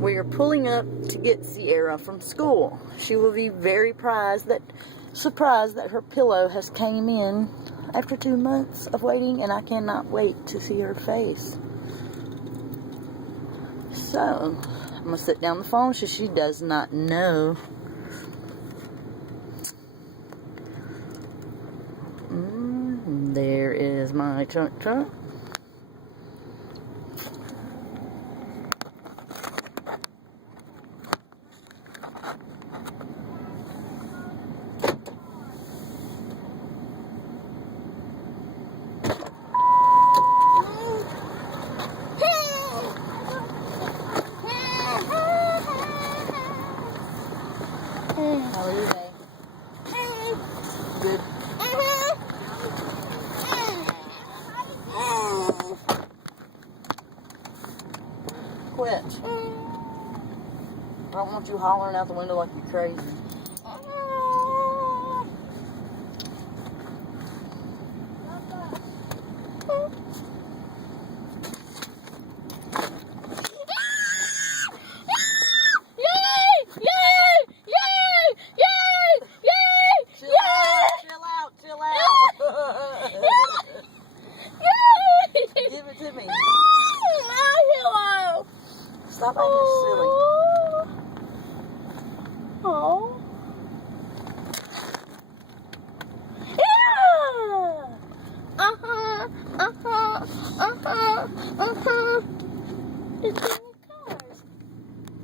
We are pulling up to get Sierra from school. She will be very surprised that her pillow has came in after 2 months of waiting, and I cannot wait to see her face. So, I'm going to sit down the phone so she does not know. There is my trunk. How are you, babe? Good. Quit. I don't want you hollering out the window like you're crazy. Chill out. Give it to me. Stop acting silly. Oh.